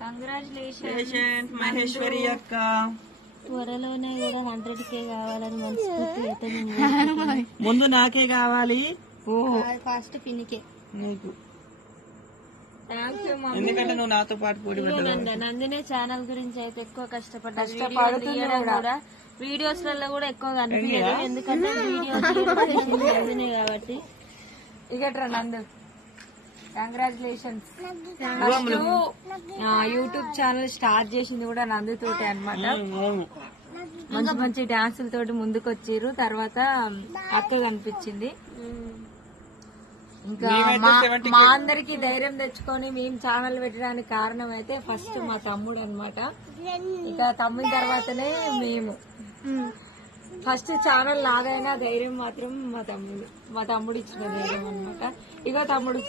Congratulation Maheshwari అక్క. త్వరలోనే కూడా 100K కావాలని మనస్ఫూర్తి అయితే ముందు నాకే కావాలి. ఫస్ట్ పిన్నికే నీకు ఎందుకంటే నువ్వు నాతో పాటు పోటీ నందినే ఛానల్ గురించి అయితే ఎక్కువ కష్టపడ్డాడు కూడా. వీడియోస్ లలో కూడా ఎక్కువ కనిపించదు ఎందుకంటే వీడియోస్ నందినే కాబట్టి. ఇగట్రా నందు కంగ్రాచులేషన్స్. యూట్యూబ్ ఛానల్ స్టార్ట్ చేసింది కూడా నందుతోటి అన్నమాట. మంచి మంచి డాన్సులతోటి ముందుకు వచ్చిర్రు. తర్వాత అక్క కనిపించింది. ఇంకా మా అందరికి ధైర్యం తెచ్చుకొని మేము ఛానల్ పెట్టడానికి కారణం అయితే ఫస్ట్ మా తమ్ముడు అన్నమాట. ఇక తమ్ముని తర్వాతనే మేము. ఫస్ట్ ఛానల్ లాగైనా ధైర్యం మాత్రం మా తమ్ముడు ఇచ్చిన ధైర్యం అన్నమాట. ఇక తమ్ముడు